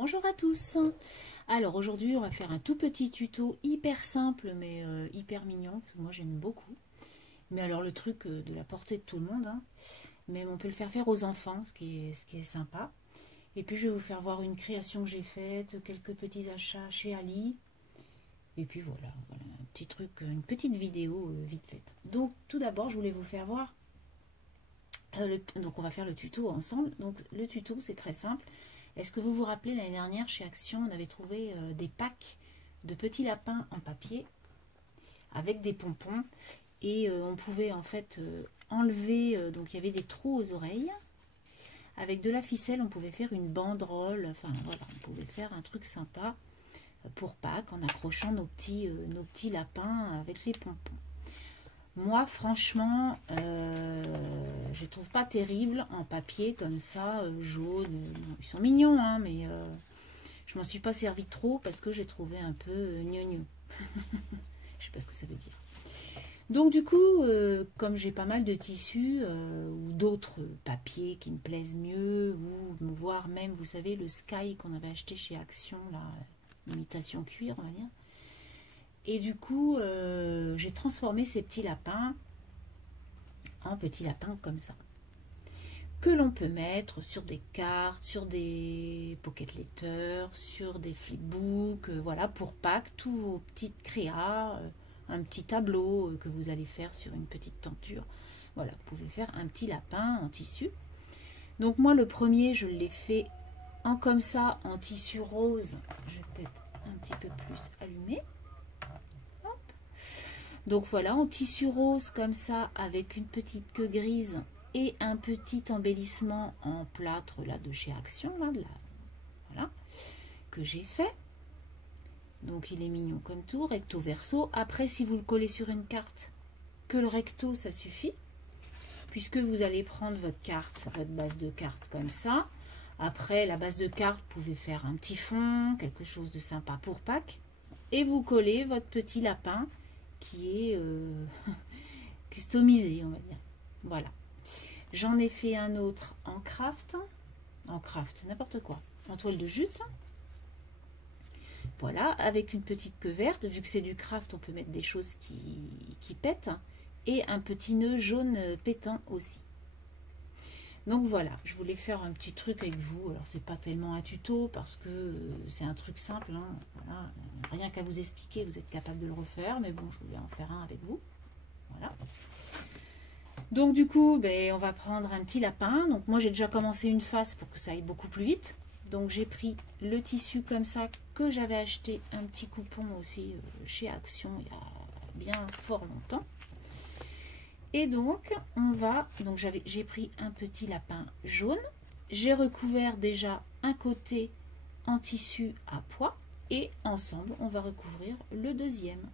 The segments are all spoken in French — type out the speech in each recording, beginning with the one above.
Bonjour à tous. Alors aujourd'hui on va faire un tout petit tuto hyper simple mais hyper mignon, parce que moi j'aime beaucoup. Mais alors le truc de la portée de tout le monde, hein. Même on peut le faire aux enfants, ce qui est sympa. Et puis je vais vous faire voir une création que j'ai faite, quelques petits achats chez Ali. Et puis voilà, un petit truc, une petite vidéo vite faite. Donc tout d'abord je voulais vous faire voir, donc on va faire le tuto ensemble. Donc le tuto c'est très simple. Est-ce que vous vous rappelez, l'année dernière, chez Action, on avait trouvé des packs de petits lapins en papier avec des pompons. Et on pouvait en fait enlever, donc il y avait des trous aux oreilles. Avec de la ficelle, on pouvait faire une banderole. Enfin voilà, on pouvait faire un truc sympa pour Pâques en accrochant nos petits lapins avec les pompons. Moi, franchement, je les trouve pas terribles en papier comme ça, jaune. Ils sont mignons, hein, mais je m'en suis pas servi trop parce que j'ai trouvé un peu gnognou. Je sais pas ce que ça veut dire. Donc du coup, comme j'ai pas mal de tissus ou d'autres papiers qui me plaisent mieux, ou voire même, vous savez, le Sky qu'on avait acheté chez Action, là, imitation cuir, on va dire. Et du coup, j'ai transformé ces petits lapins en petits lapins comme ça. Que l'on peut mettre sur des cartes, sur des pocket letters, sur des flipbooks, voilà, pour Pâques, tous vos petites créas, un petit tableau que vous allez faire sur une petite tenture. Voilà, vous pouvez faire un petit lapin en tissu. Donc moi, le premier, je l'ai fait en comme ça, en tissu rose. Je vais peut-être un petit peu plus allumer. Donc voilà, en tissu rose comme ça, avec une petite queue grise et un petit embellissement en plâtre là de chez Action, là, voilà, que j'ai fait. Donc il est mignon comme tout, recto verso. Après, si vous le collez sur une carte, que le recto, ça suffit, puisque vous allez prendre votre carte, votre base de carte comme ça. Après, la base de carte, vous pouvez faire un petit fond, quelque chose de sympa pour Pâques, et vous collez votre petit lapin qui est customisé, on va dire. Voilà. J'en ai fait un autre en craft, n'importe quoi, en toile de jute. Voilà, avec une petite queue verte. Vu que c'est du craft, on peut mettre des choses qui pètent. Et un petit nœud jaune pétant aussi. Donc voilà, je voulais faire un petit truc avec vous. Alors c'est pas tellement un tuto parce que c'est un truc simple, hein. Voilà. Rien qu'à vous expliquer, vous êtes capable de le refaire. Mais bon, je voulais en faire un avec vous. Voilà. Donc du coup, ben, on va prendre un petit lapin. Donc moi j'ai déjà commencé une face pour que ça aille beaucoup plus vite. Donc j'ai pris le tissu comme ça que j'avais acheté un petit coupon aussi chez Action il y a bien fort longtemps. Et donc on va, donc j'ai pris un petit lapin jaune. J'ai recouvert déjà un côté en tissu à pois et ensemble on va recouvrir le deuxième.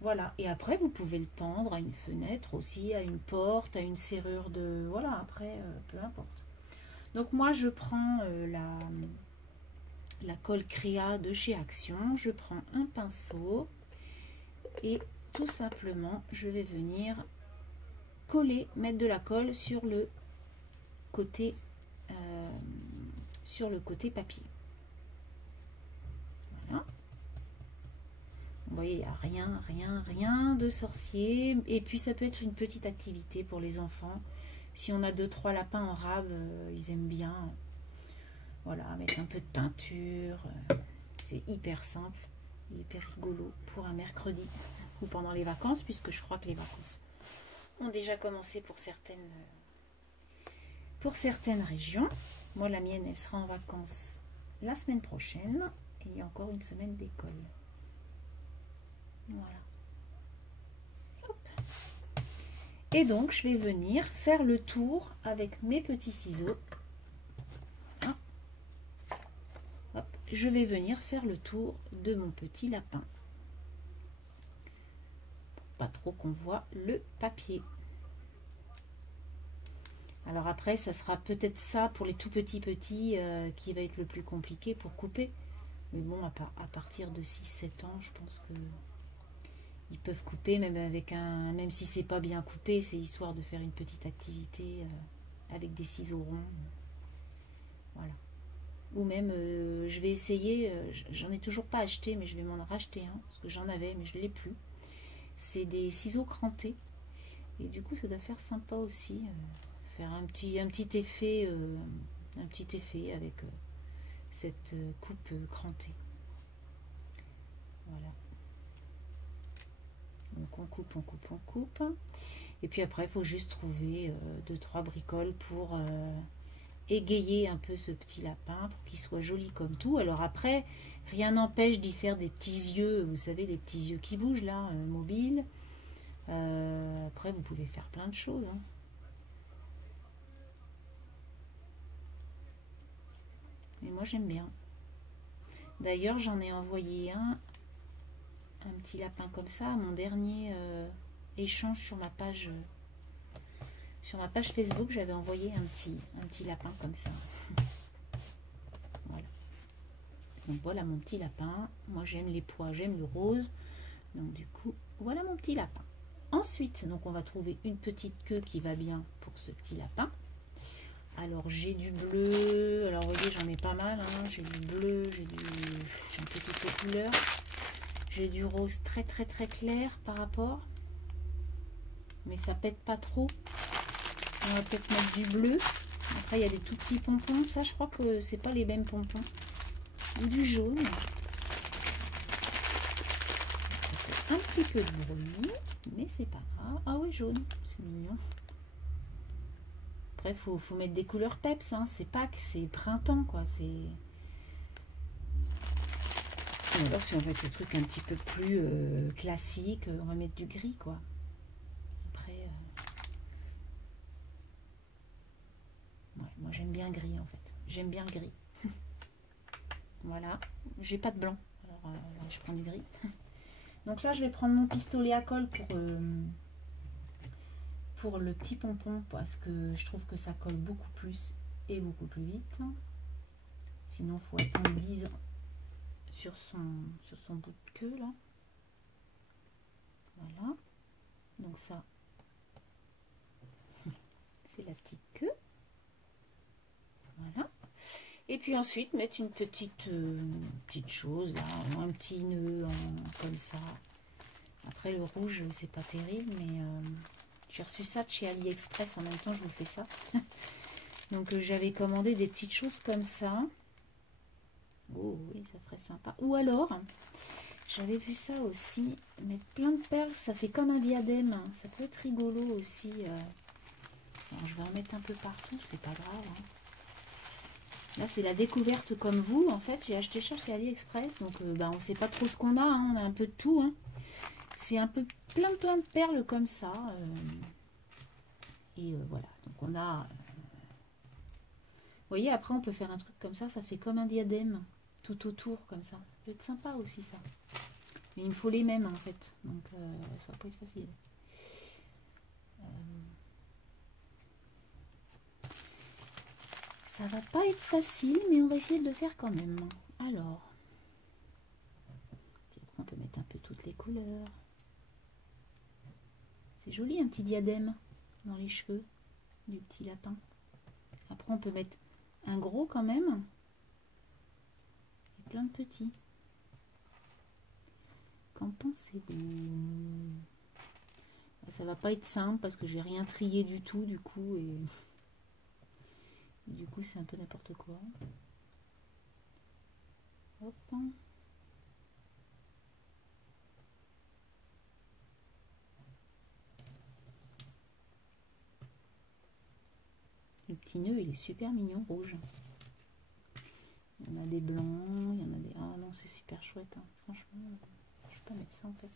Voilà, et après vous pouvez le pendre à une fenêtre aussi, à une porte, à une serrure de... Voilà, après, peu importe. Donc moi je prends la colle Créa de chez Action, je prends un pinceau et tout simplement je vais venir coller, mettre de la colle sur le côté papier. Voilà. Vous voyez, il n'y a rien de sorcier. Et puis ça peut être une petite activité pour les enfants. Si on a 2-3 lapins en rab, ils aiment bien. Voilà, avec un peu de peinture. C'est hyper simple, hyper rigolo pour un mercredi ou pendant les vacances, puisque je crois que les vacances ont déjà commencé pour certaines régions. Moi, la mienne, elle sera en vacances la semaine prochaine. Et il y a encore une semaine d'école. Voilà. Hop. Et donc je vais venir faire le tour avec mes petits ciseaux. Voilà. Hop. Je vais venir faire le tour de mon petit lapin. Pas trop qu'on voit le papier. Alors après, ça sera peut-être ça pour les tout petits qui va être le plus compliqué pour couper. Mais bon, à partir de 6-7 ans, je pense que ils peuvent couper, même si c'est pas bien coupé, c'est histoire de faire une petite activité avec des ciseaux ronds. Voilà. Ou même, je vais essayer, j'en ai toujours pas acheté, mais je vais m'en racheter un, parce que j'en avais, mais je ne l'ai plus. C'est des ciseaux crantés. Et du coup, ça doit faire sympa aussi, faire un petit effet avec cette coupe crantée. Voilà. Donc on coupe, on coupe, on coupe. Et puis après, il faut juste trouver 2-3 bricoles pour égayer un peu ce petit lapin, pour qu'il soit joli comme tout. Alors après, rien n'empêche d'y faire des petits yeux, vous savez, les petits yeux qui bougent là, mobiles. Après, vous pouvez faire plein de choses. Hein. Mais moi, j'aime bien. D'ailleurs, j'en ai envoyé un petit lapin comme ça à mon dernier échange sur ma page Facebook. J'avais envoyé un petit lapin comme ça. Voilà. Donc voilà mon petit lapin. Moi, j'aime les pois, j'aime le rose. Donc du coup, voilà mon petit lapin. Ensuite, donc on va trouver une petite queue qui va bien pour ce petit lapin. Alors j'ai du bleu, alors vous voyez j'en ai pas mal, hein. J'ai du bleu, j'ai un peu toutes les couleurs. J'ai du rose très très très clair par rapport, mais ça pète pas trop. On va peut-être mettre du bleu. Après il y a des tout petits pompons, ça je crois que c'est pas les mêmes pompons. Ou du jaune. Un petit peu de bruit, mais c'est pas grave. Ah oui, jaune, c'est mignon. Après, faut mettre des couleurs peps, hein. C'est Pâques, c'est printemps, quoi. C'est. Ou alors, si on veut des trucs un petit peu plus classiques, on va mettre du gris, quoi. Après, ouais, moi j'aime bien le gris, en fait. J'aime bien le gris. Voilà. J'ai pas de blanc, alors je prends du gris. Donc là, je vais prendre mon pistolet à colle pour le petit pompon, parce que je trouve que ça colle beaucoup plus et beaucoup plus vite. Sinon, il faut attendre 10 ans sur son bout de queue, là. Voilà. Donc ça, c'est la petite queue. Voilà. Et puis ensuite, mettre une petite chose, là, un petit nœud comme ça. Après, le rouge, c'est pas terrible, mais j'ai reçu ça de chez AliExpress. En même temps, je vous fais ça. Donc, j'avais commandé des petites choses comme ça. Oh oui, ça ferait sympa. Ou alors, j'avais vu ça aussi, mettre plein de perles, ça fait comme un diadème. Ça peut être rigolo aussi. Alors, je vais en mettre un peu partout, c'est pas grave. Hein. Là, c'est la découverte comme vous. En fait, j'ai acheté ça chez AliExpress. Donc, on ne sait pas trop ce qu'on a. Hein. On a un peu de tout. Hein. C'est un peu plein de perles comme ça. Et voilà. Donc, on a... Vous voyez, après, on peut faire un truc comme ça. Ça fait comme un diadème tout autour, comme ça. Ça peut être sympa aussi, ça. Mais il me faut les mêmes, en fait. Donc, ça va pas être facile. Ça va pas être facile, mais on va essayer de le faire quand même. Alors, puis après on peut mettre un peu toutes les couleurs. C'est joli, un petit diadème dans les cheveux du petit lapin. Après, on peut mettre un gros quand même. Et plein de petits. Qu'en pensez-vous? Ça va pas être simple parce que j'ai rien trié du tout, du coup, et du coup, c'est un peu n'importe quoi. Hop. Le petit nœud, il est super mignon, rouge. Il y en a des blancs, il y en a des... Ah non, c'est super chouette. Hein. Franchement, je vais pas mettre ça en fait.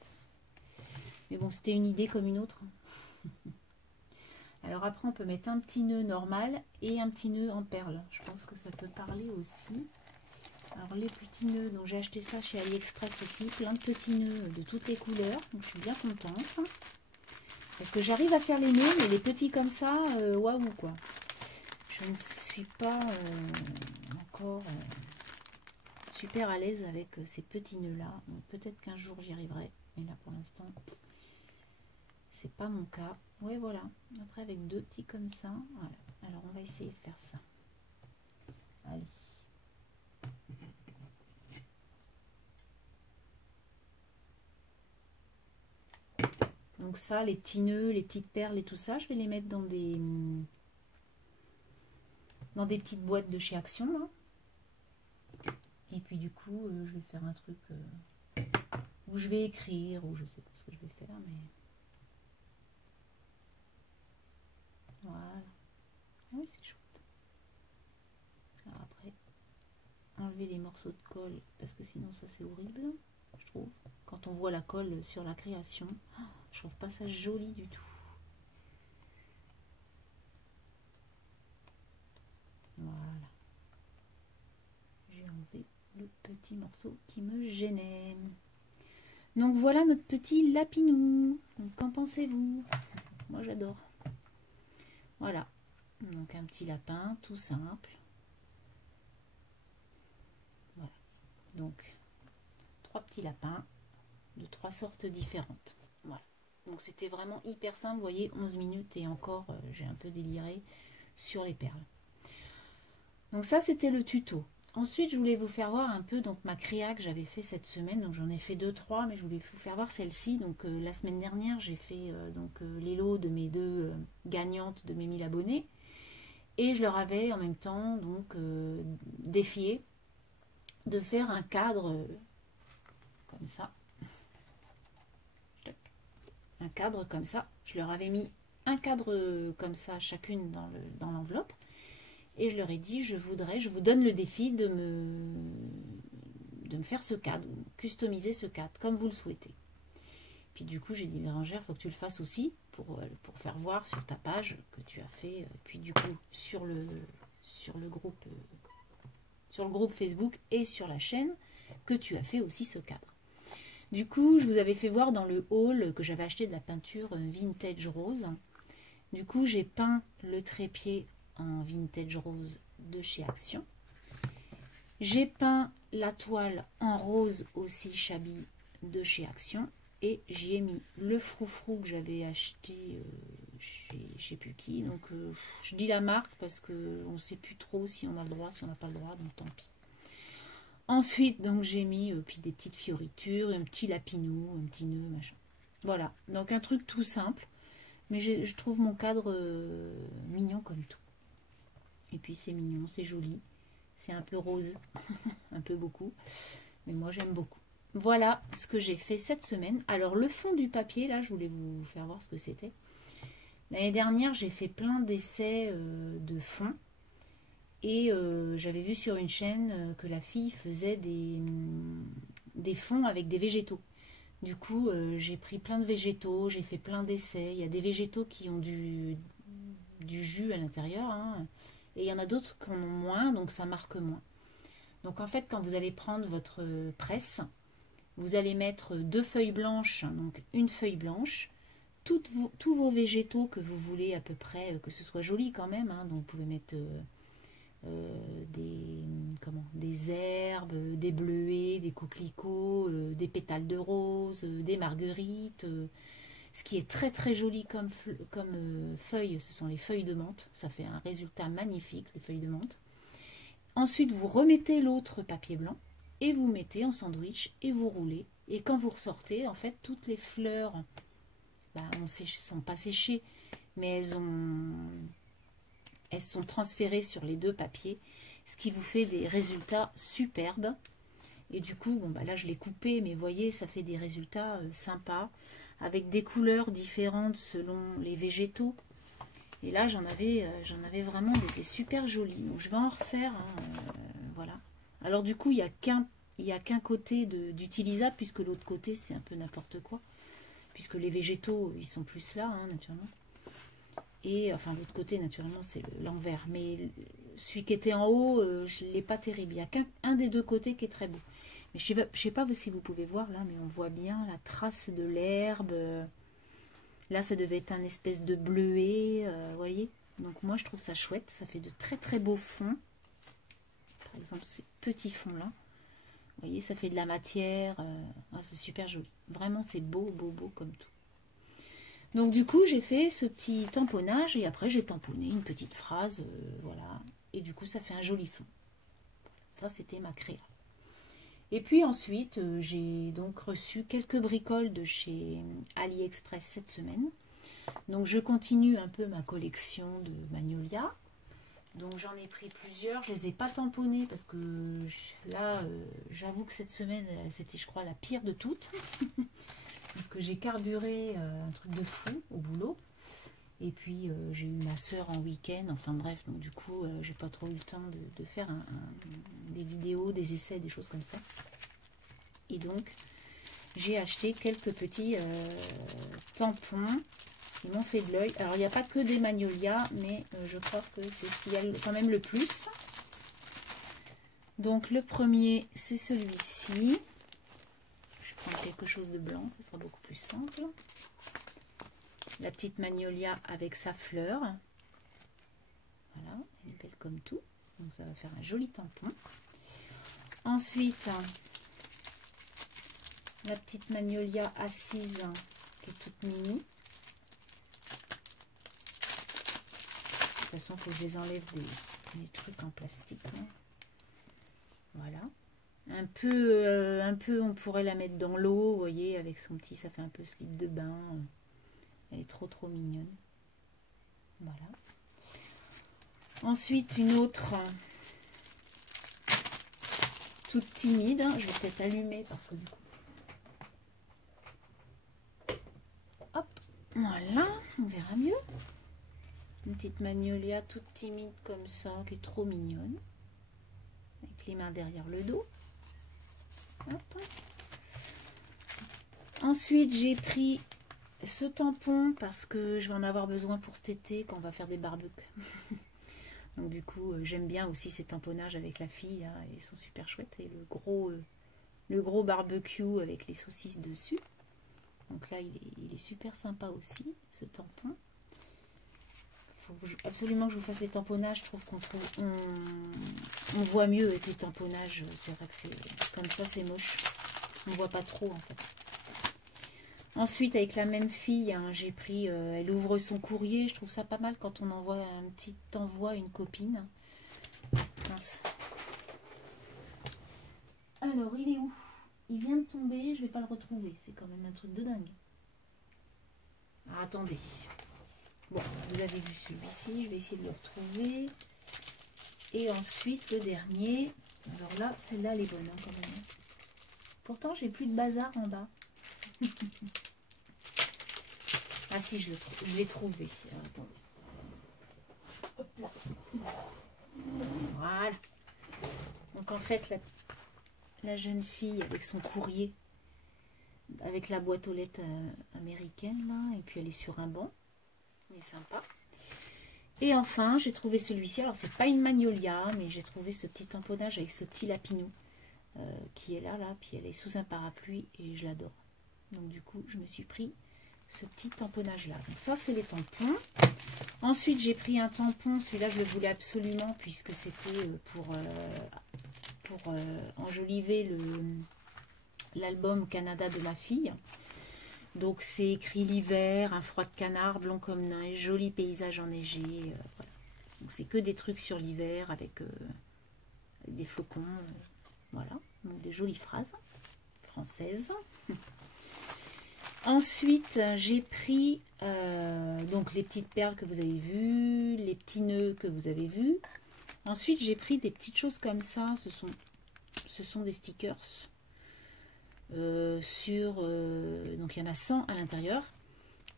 Mais bon, c'était une idée comme une autre. Alors après, on peut mettre un petit nœud normal et un petit nœud en perles. Je pense que ça peut parler aussi. Alors les petits nœuds, donc j'ai acheté ça chez AliExpress aussi. Plein de petits nœuds de toutes les couleurs. Donc je suis bien contente. Parce que j'arrive à faire les nœuds, mais les petits comme ça, waouh quoi. Je ne suis pas encore super à l'aise avec ces petits nœuds là. Donc peut-être qu'un jour j'y arriverai. Mais là pour l'instant, c'est pas mon cas. Ouais voilà. Après avec deux petits comme ça. Voilà. Alors on va essayer de faire ça. Allez. Donc ça, les petits nœuds, les petites perles et tout ça, je vais les mettre dans des petites boîtes de chez Action, là. Et puis du coup, je vais faire un truc où je vais écrire, ou je sais pas ce que je vais faire, mais... Voilà. Oui, c'est chouette. Alors après, enlever les morceaux de colle, parce que sinon ça c'est horrible, je trouve. Quand on voit la colle sur la création, je trouve pas ça joli du tout. Voilà. J'ai enlevé le petit morceau qui me gênait. Donc voilà notre petit lapinou. Qu'en pensez-vous? Moi j'adore. Voilà. Donc un petit lapin tout simple. Voilà. Donc 3 petits lapins de 3 sortes différentes. Voilà. Donc c'était vraiment hyper simple. Vous voyez, 11 minutes et encore j'ai un peu déliré sur les perles. Donc ça c'était le tuto. Ensuite je voulais vous faire voir un peu donc ma créa que j'avais fait cette semaine. Donc j'en ai fait 2-3, mais je voulais vous faire voir celle-ci. Donc la semaine dernière j'ai fait les lots de mes 2 gagnantes de mes 1000 abonnés. Et je leur avais en même temps donc défié de faire un cadre comme ça. Un cadre comme ça. Je leur avais mis un cadre comme ça chacune dans l'enveloppe. Et je leur ai dit, je vous donne le défi de me faire ce cadre, customiser ce cadre comme vous le souhaitez. Puis du coup, j'ai dit, Bérangère, il faut que tu le fasses aussi pour faire voir sur ta page que tu as fait. Puis du coup, sur le groupe Facebook et sur la chaîne, que tu as fait aussi ce cadre. Du coup, je vous avais fait voir dans le haul que j'avais acheté de la peinture vintage rose. Du coup, j'ai peint le trépied en vintage rose de chez Action. J'ai peint la toile en rose aussi Chabi de chez Action. Et j'y ai mis le froufrou que j'avais acheté chez je sais plus qui. Donc je dis la marque parce qu'on ne sait plus trop si on a le droit, si on n'a pas le droit, donc tant pis. Ensuite, donc j'ai mis puis des petites fioritures, un petit lapinou, un petit nœud, machin. Voilà, donc un truc tout simple. Mais je trouve mon cadre mignon comme tout. Et puis c'est mignon, c'est joli. C'est un peu rose, un peu beaucoup. Mais moi j'aime beaucoup. Voilà ce que j'ai fait cette semaine. Alors le fond du papier, là je voulais vous faire voir ce que c'était. L'année dernière j'ai fait plein d'essais de fond. Et j'avais vu sur une chaîne que la fille faisait des fonds avec des végétaux. Du coup j'ai pris plein de végétaux, j'ai fait plein d'essais. Il y a des végétaux qui ont du jus à l'intérieur. Hein, et il y en a d'autres qui en ont moins, donc ça marque moins. Donc en fait quand vous allez prendre votre presse, vous allez mettre 2 feuilles blanches, donc une feuille blanche, tous vos végétaux que vous voulez à peu près, que ce soit joli quand même, hein, donc vous pouvez mettre des herbes, des bleuets, des coquelicots, des pétales de rose, des marguerites. Ce qui est très très joli comme feuilles, ce sont les feuilles de menthe. Ça fait un résultat magnifique, les feuilles de menthe. Ensuite, vous remettez l'autre papier blanc et vous mettez en sandwich et vous roulez. Et quand vous ressortez, en fait, toutes les fleurs ne sont pas séchées, mais elles sont transférées sur les 2 papiers, ce qui vous fait des résultats superbes. Et du coup, bon, là, je l'ai coupé, mais vous voyez, ça fait des résultats sympas, avec des couleurs différentes selon les végétaux. Et là, j'en avais vraiment des super jolis. Donc, je vais en refaire, hein, voilà. Alors du coup, il n'y a qu'un côté d'utilisable, puisque l'autre côté, c'est un peu n'importe quoi. Puisque les végétaux, ils sont plus là, hein, naturellement. Et enfin, l'autre côté, naturellement, c'est l'envers. Mais celui qui était en haut, je ne l'ai pas terrible. Il n'y a qu'un des 2 côtés qui est très beau. Mais je ne sais pas si vous pouvez voir là, mais on voit bien la trace de l'herbe. Là, ça devait être un espèce de bleuet, vous voyez. Donc moi, je trouve ça chouette. Ça fait de très très beaux fonds. Par exemple, ces petits fonds-là. Vous voyez, ça fait de la matière. C'est super joli. Vraiment, c'est beau, beau, beau comme tout. Donc du coup, j'ai fait ce petit tamponnage. Et après, j'ai tamponné une petite phrase. Voilà. Et du coup, ça fait un joli fond. Ça, c'était ma créa. Et puis ensuite, j'ai donc reçu quelques bricoles de chez AliExpress cette semaine. Donc je continue un peu ma collection de Magnolia. Donc j'en ai pris plusieurs, je les ai pas tamponnés parce que là, j'avoue que cette semaine, c'était je crois la pire de toutes. Parce que j'ai carburé un truc de fou au boulot. Et puis j'ai eu ma soeur en week-end, enfin bref, donc du coup j'ai pas trop eu le temps de faire des vidéos, des essais, des choses comme ça. Et donc j'ai acheté quelques petits tampons qui m'ont fait de l'œil. Alors il n'y a pas que des Magnolia, mais je crois que c'est ce qu'il y a quand même le plus. Donc le premier c'est celui-ci. Je vais prendre quelque chose de blanc, ce sera beaucoup plus simple. La petite Magnolia avec sa fleur. Voilà, elle est belle comme tout. Donc ça va faire un joli tampon. Ensuite, la petite Magnolia assise qui est toute mini. De toute façon, il faut que je les enlève des trucs en plastique. Hein. Voilà. Un peu, on pourrait la mettre dans l'eau, vous voyez, avec son petit, ça fait un peu slip de bain. Elle est trop mignonne. Voilà. Ensuite, une autre toute timide. Je vais peut-être allumer parce que du coup... Hop, voilà, on verra mieux. Une petite Magnolia toute timide comme ça, qui est trop mignonne. Avec les mains derrière le dos. Hop. Ensuite, j'ai pris ce tampon parce que je vais en avoir besoin pour cet été quand on va faire des barbecues. Donc du coup, j'aime bien aussi ces tamponnages avec la fille. Là, ils sont super chouettes. Et le gros barbecue avec les saucisses dessus. Donc là, il est super sympa aussi, ce tampon. Il faut absolument que je vous fasse des tamponnages. Je trouve on voit mieux avec les tamponnages. C'est vrai que c'est comme ça, c'est moche. On ne voit pas trop en fait. Ensuite, avec la même fille, hein, j'ai pris, elle ouvre son courrier. Je trouve ça pas mal quand on envoie un petit envoi à une copine. Mince. Alors, il est où? Il vient de tomber, je vais pas le retrouver. C'est quand même un truc de dingue. Ah, attendez. Bon, vous avez vu celui-ci, je vais essayer de le retrouver. Et ensuite, le dernier. Alors là, celle-là, elle est bonne hein, quand même. Pourtant, j'ai plus de bazar en bas. Ah si, je l'ai trouvé. Attendez. Hop là. Voilà. Donc en fait, la jeune fille avec son courrier, avec la boîte aux lettres américaine, là, et puis elle est sur un banc. Il est sympa. Et enfin, j'ai trouvé celui-ci. Alors, c'est pas une Magnolia, mais j'ai trouvé ce petit tamponnage avec ce petit lapinou qui est là, puis elle est sous un parapluie et je l'adore. Donc du coup, je me suis pris ce petit tamponnage là. Donc ça, c'est les tampons. Ensuite, j'ai pris un tampon. Celui-là, je le voulais absolument puisque c'était pour enjoliver l'album au Canada de ma fille. Donc c'est écrit l'hiver, un froid de canard, blanc comme neige, joli paysage enneigé. Voilà. Donc c'est que des trucs sur l'hiver avec des flocons. Voilà, donc des jolies phrases françaises. Ensuite, j'ai pris donc les petites perles que vous avez vues, les petits nœuds que vous avez vus. Ensuite, j'ai pris des petites choses comme ça. Ce sont des stickers. Donc il y en a 100 à l'intérieur.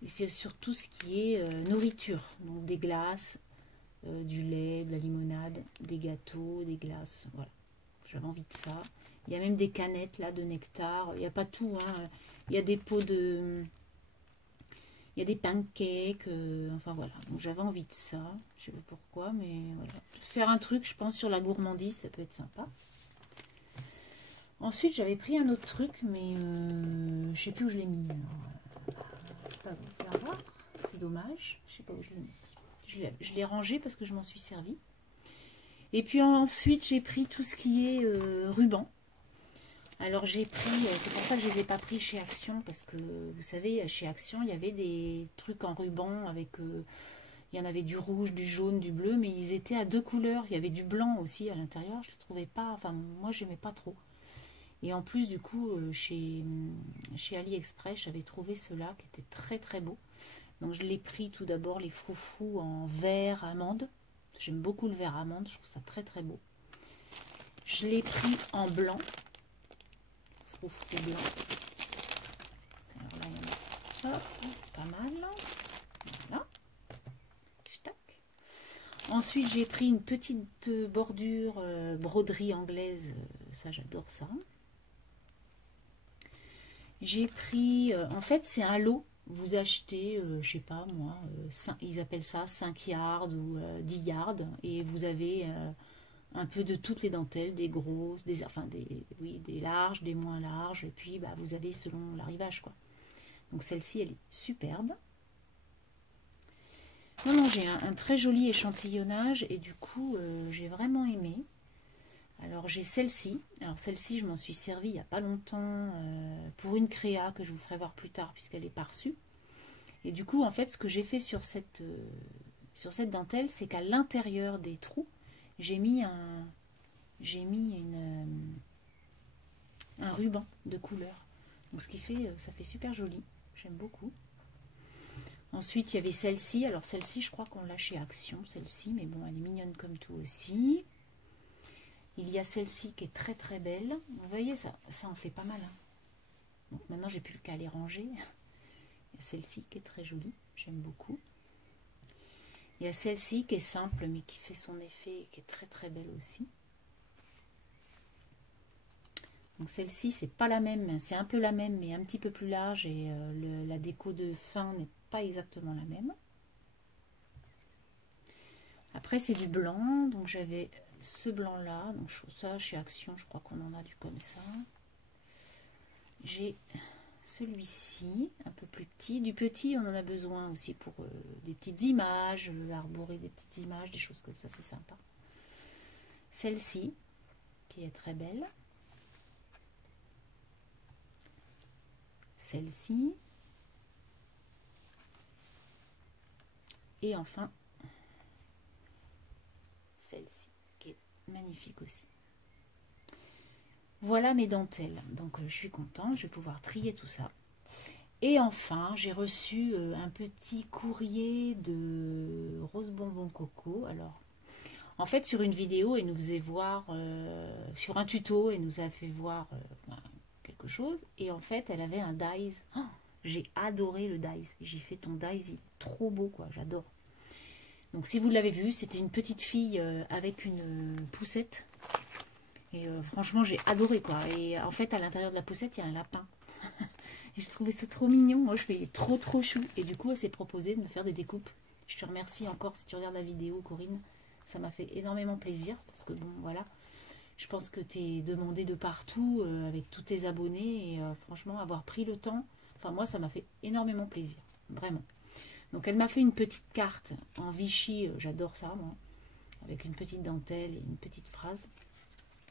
Et c'est sur tout ce qui est nourriture. Donc des glaces, du lait, de la limonade, des gâteaux, des glaces. Voilà. J'avais envie de ça. Il y a même des canettes là de nectar. Il n'y a pas tout. Hein. Il y a des pots de... Il y a des pancakes. Enfin voilà. Donc j'avais envie de ça. Je sais pas pourquoi. Mais voilà. Faire un truc, je pense, sur la gourmandise, ça peut être sympa. Ensuite, j'avais pris un autre truc. Mais je sais plus où je l'ai mis. Je sais pas vous faire voir. C'est dommage. Je sais pas où je l'ai mis. Je l'ai rangé parce que je m'en suis servi. Et puis ensuite, j'ai pris tout ce qui est ruban. Alors j'ai pris, c'est pour ça que je ne les ai pas pris chez Action, parce que vous savez, chez Action, il y avait des trucs en ruban avec, il y en avait du rouge, du jaune, du bleu, mais ils étaient à deux couleurs. Il y avait du blanc aussi à l'intérieur, je ne les trouvais pas, enfin moi j'aimais pas trop. Et en plus, du coup, chez AliExpress, j'avais trouvé ceux-là qui étaient très très beaux. Donc je l'ai pris tout d'abord les froufrous en vert amande. J'aime beaucoup le vert amande, je trouve ça très très beau. Je l'ai pris en blanc. Froufrou blanc. Alors là, il y en a pas mal. Voilà. Tac. Ensuite, j'ai pris une petite bordure broderie anglaise. Ça, j'adore ça. J'ai pris, en fait, c'est un lot. Vous achetez, je sais pas moi, ils appellent ça 5 yards ou 10 yards. Et vous avez un peu de toutes les dentelles, des grosses, des larges, des moins larges. Et puis, bah, vous avez selon l'arrivage, quoi. Donc, celle-ci, elle est superbe. Non, non, j'ai un très joli échantillonnage. Et du coup, j'ai vraiment aimé. Alors j'ai celle-ci, je m'en suis servie il n'y a pas longtemps pour une créa que je vous ferai voir plus tard puisqu'elle est pas reçue. Et du coup en fait ce que j'ai fait sur cette dentelle, c'est qu'à l'intérieur des trous, j'ai mis un ruban de couleur. Donc ce qui fait, ça fait super joli, j'aime beaucoup. Ensuite il y avait celle-ci, alors celle-ci je crois qu'on l'a chez Action, celle-ci, mais bon elle est mignonne comme tout aussi. Il y a celle-ci qui est très très belle. Vous voyez, ça en fait pas mal. Hein. Donc maintenant, j'ai plus qu'à les ranger. Il y a celle-ci qui est très jolie. J'aime beaucoup. Il y a celle-ci qui est simple, mais qui fait son effet et qui est très très belle aussi. Donc celle-ci, c'est pas la même. C'est un peu la même, mais un petit peu plus large. Et la déco de fin n'est pas exactement la même. Après, c'est du blanc. Donc j'avais ce blanc là, donc ça chez Action je crois qu'on en a du comme ça. J'ai celui-ci un peu plus petit, du petit on en a besoin aussi pour des petites images, arborer des petites images, des choses comme ça, c'est sympa. Celle-ci qui est très belle, celle-ci et enfin celle-ci qui est magnifique aussi. Voilà mes dentelles, donc je suis contente, je vais pouvoir trier tout ça. Et enfin, j'ai reçu un petit courrier de Rose Bonbon Coco. Alors, en fait, sur une vidéo, elle nous faisait voir, sur un tuto, elle nous a fait voir quelque chose. Et en fait, elle avait un dies. Oh, j'ai adoré le dies. J'ai fait ton dies, il est trop beau, quoi, j'adore. Donc, si vous l'avez vu, c'était une petite fille avec une poussette. Et franchement, j'ai adoré, quoi. Et en fait, à l'intérieur de la poussette, il y a un lapin. J'ai trouvé ça trop mignon. Moi, je fais trop chou. Et du coup, elle s'est proposée de me faire des découpes. Je te remercie encore si tu regardes la vidéo, Corinne. Ça m'a fait énormément plaisir. Parce que bon, voilà. Je pense que tu es demandée de partout avec tous tes abonnés. Et franchement, avoir pris le temps, enfin, moi, ça m'a fait énormément plaisir. Vraiment. Donc, elle m'a fait une petite carte en Vichy. J'adore ça, moi. Avec une petite dentelle et une petite phrase.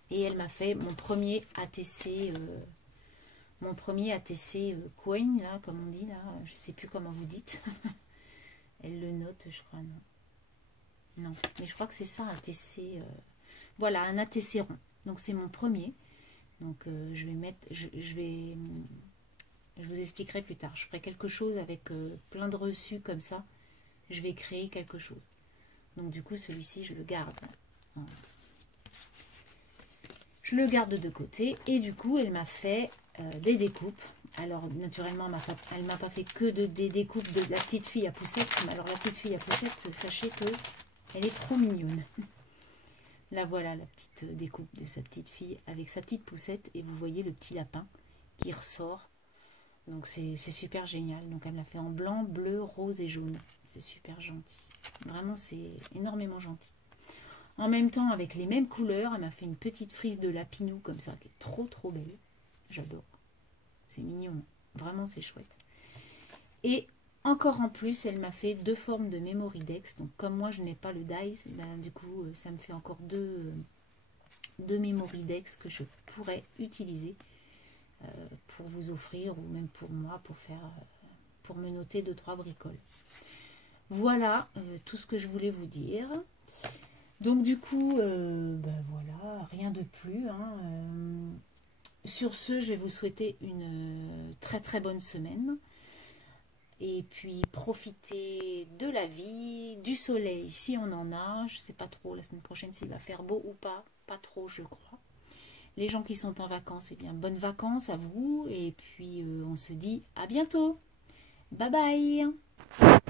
Et elle m'a fait mon premier ATC, coin, là, comme on dit, là. Je sais plus comment vous dites. Elle le note, je crois, non. Non, mais je crois que c'est ça, un ATC. Voilà, un ATC rond. Donc, c'est mon premier. Donc, je vais mettre, je vous expliquerai plus tard. Je ferai quelque chose avec plein de reçus comme ça. Je vais créer quelque chose. Donc, du coup, celui-ci, je le garde. Je le garde de côté et du coup elle m'a fait des découpes. Alors naturellement elle m'a pas fait que des découpes de la petite fille à poussette. Mais alors la petite fille à poussette, sachez que elle est trop mignonne. Là voilà la petite découpe de sa petite fille avec sa petite poussette et vous voyez le petit lapin qui ressort. Donc c'est super génial. Donc elle me l'a fait en blanc, bleu, rose et jaune. C'est super gentil. Vraiment c'est énormément gentil. En même temps, avec les mêmes couleurs, elle m'a fait une petite frise de lapinou comme ça, qui est trop belle. J'adore. C'est mignon. Vraiment, c'est chouette. Et encore en plus, elle m'a fait deux formes de Memoridex. Donc, comme moi, je n'ai pas le dies, ben, du coup, ça me fait encore deux Memoridex que je pourrais utiliser pour vous offrir ou même pour moi, pour me noter 2-3 bricoles. Voilà tout ce que je voulais vous dire. Donc du coup, ben voilà, rien de plus. Hein, Sur ce, je vais vous souhaiter une très très bonne semaine. Et puis profitez de la vie, du soleil si on en a. Je ne sais pas trop la semaine prochaine s'il va faire beau ou pas. Pas trop, je crois. Les gens qui sont en vacances, eh bien, bonnes vacances à vous. Et puis, on se dit à bientôt. Bye bye.